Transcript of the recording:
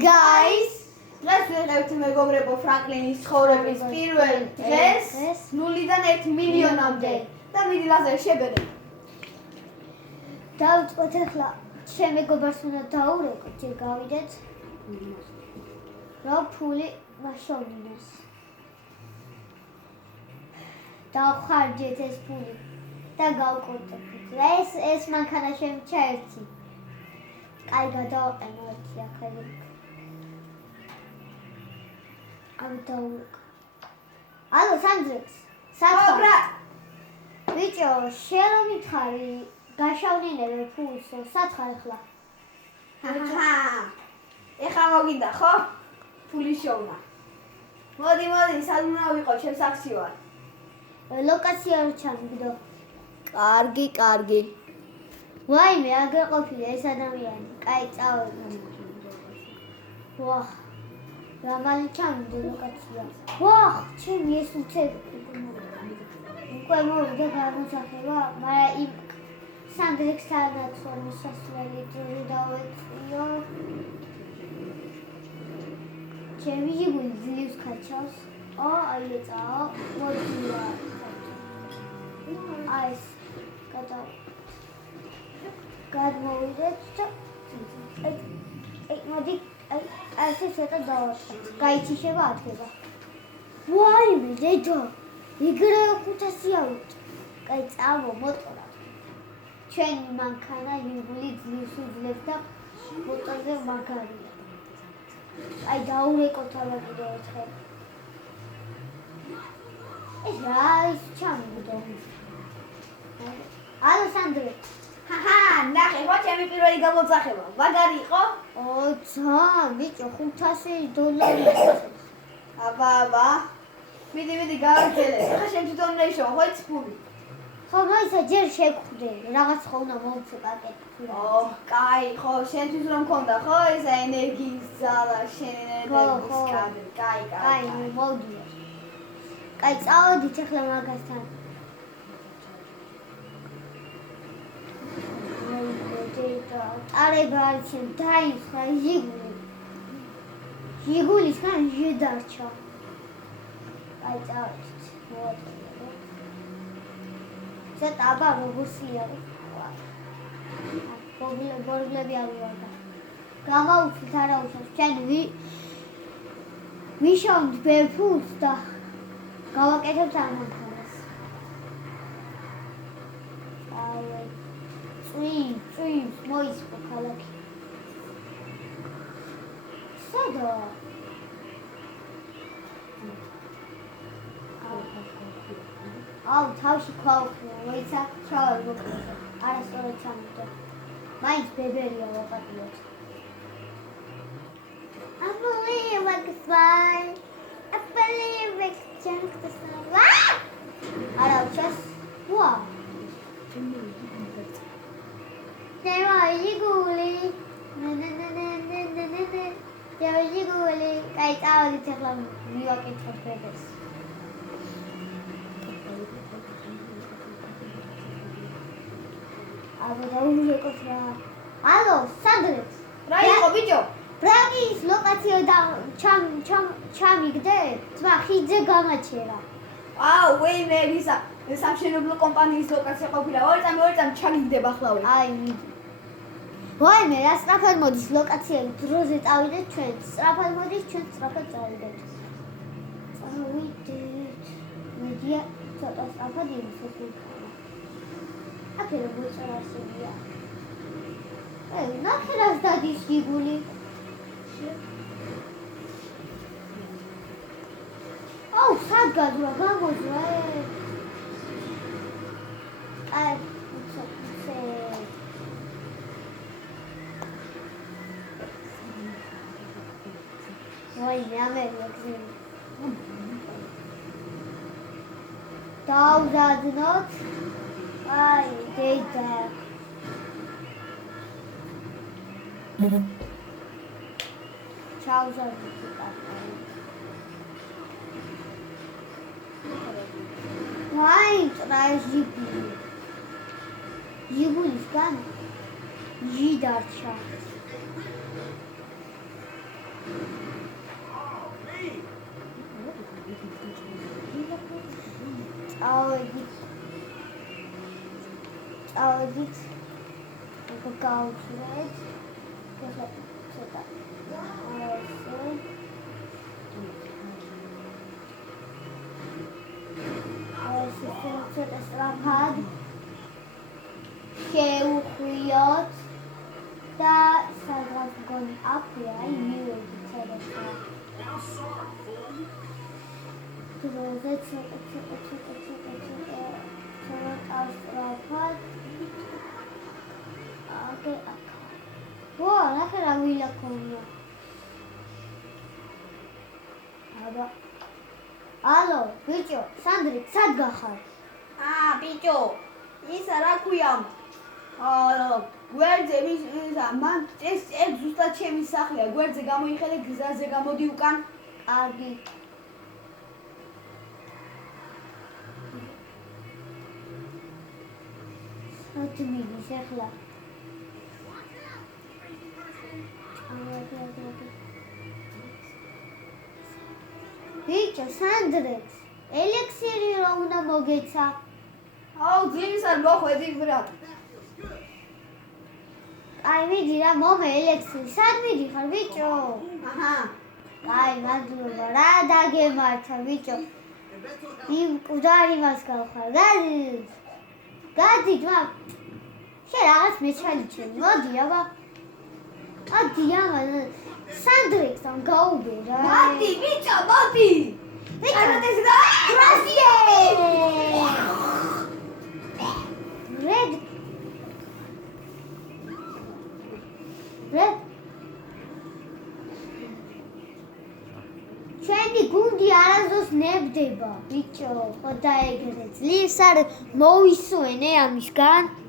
guys, დღეს ვიღებთ მეგობრებო ფრანკლინის ცხოვრების პირველ დღეს 0-დან 1 მილიონამდე და მიდი ლაზერ შეგერე. დავიწყოთ ახლა ჩემ მეგობარს უნდა დაურეკოთ, ჯერ გავიდეთ. რა ფული მაშოვნინოს. დავხარჯეთ ეს ფული და გავკურთხეთ. ეს მანქანა შემჩა ერთი. კაი გადავაყენო ერთი ახალი. ალო სანდრექს საბრა ბიჭო შენ რომ მითხარი გაშავნინებე ფულს სათხარ ახლა ეხლა მოგინდა ხო ფული შოვნა მოდი სად უნდა ვიყო ჩემს აქცი ვარ ლოკაცია რო ჩამიგდო კარგი ვაიმე აგერ ყოფილი ეს ადამიანი კაი წავედი ვაჰ რამალი ჩამიგდო ლოკაცია ვაჰ ჩემი ეს უცები უკვე მოვიდა გამოსახება მაგრამ იმ სანდრექსთანაც რომ შესასვლელი ძური დავეწიო ჩემი ჟიგული ძლივს ქაჩავს აი ეწაო მოდია აი ეს გადმოვიდეთ და მოდი ასე ცოტა დავაწყოთ გაიჩიშება ათება ვაიმე დედო იგრე 500 ავით კაი წავო მოტორა ჩვენი მანქანა იგული ძლივს უძლებს და მოტორზე მაგარია აი დაურეკოთ ალა კიდევ ერთხელ ეს რა ის ჩამიგდო ალო სანდრე ნახე ხო ჩემი პირველი გამოძახება მაგარი იყო ბიჭო $500 აბა მიდი გავაგზელე ხა შენ თვითონ უნდა იშოვო ხო ის ფული ხო მოიცა ჯერ შეგხვდე რაღაც ხო უნდა მოვცე პაკეტი კაი ხო შენ თვითონ რომ მქონდა ხო ისა ენერგიის ძალა შენ ენერგიის კადრი კაი მოვიდე კაი წავედით ახლა მაგასთან ტარება არის დაიხა ჟიგულისგან ჟედარჩა აი წავედით ცოტა აბა როგორი არის ბორბლები ავიღა გამაუცით არა უშავს ჩვენ ვიშოვთ ბერფულს და გავაკეთებთ ამ მანქანას წვიმს მოისპო ქალაქი სადა აუ თავში ქვაუქნა მოიცა ჩავარ მოკლედ არასწორად ჩამიგდო მაინც ბებერია ვაპატიოთ I believe I can fly I believe I can jump the sun არა უჩას ვა ჟიგული ჟიგული კაი წავედით ახლა მივაკითხოთ ბებერს აბა დაურეკოთ რა ალო სანდრექს რა იყო ბიჭო ბრაგის ლოკაცია და ჩამიგდე ძმა ხიძე გამაჩერა ვეიმე ისა სამშენებლო კომპანიის ლოკაცია ყოფილა ორი წამი ჩაგიგდება ახლა აი მიდი ვაიმე რა სწრაფად მოდის ლოკაცია დროზე წავიდეთ ჩვენ სწრაფად მოდის ჩვენ სწრაფად წავიდეთ მედია ცოტა სწრაფად იმისოთ აფერო მოწარასებია ნახე რას დადის ჟიგული აუ სად გადვა გამოზვა აი ვაიმე ამერია დავზადნოთ აი დედა ჩავზადეთ ვაი ჟიგულისგან ჟი დარჩა წავედით გავუშვათ ცოტა ცოტა სწრაფად შევხვიოთ და სადღაც მგონი აქვეა იმივედი ცოტა სწრაფად ვა, ნახე რა ვილა ქონია. აბა. ალო, ბიჭო, სანდრიკ, სად გახარ? ბიჭო, ისა რა ქვია? გვერდზე მან ეს ზუსტად ჩემი სახლია. გვერდზე გამოიხედე, გზაზე გამოდი უკან. კარგი. სად მიდის ახლა? ბიჭო, სანდრექს, ელექსირი რა უნდა მოგეცა? ძილის არ მოხვედი ბრატ. აი, მიდი რა მომე ელექსირი, სად მიდიხარ ბიჭო? აი, მადლობა, რა დაგემართა ბიჭო. იმ მკვდარი მას გავხარ, გადით, მაგ შენ რაღაც მეჩალიჩვენი, მოდი, აბა. დიამა, სანდრექს ამ გაუბერა. მოდი, ბიჭო, მოდი. ბიჭო, ჩვენი გუნდი არასდროს ნებდება, ბიჭო, ხო დაეგრე. ძლივს არ მოვისვენე ამისგან.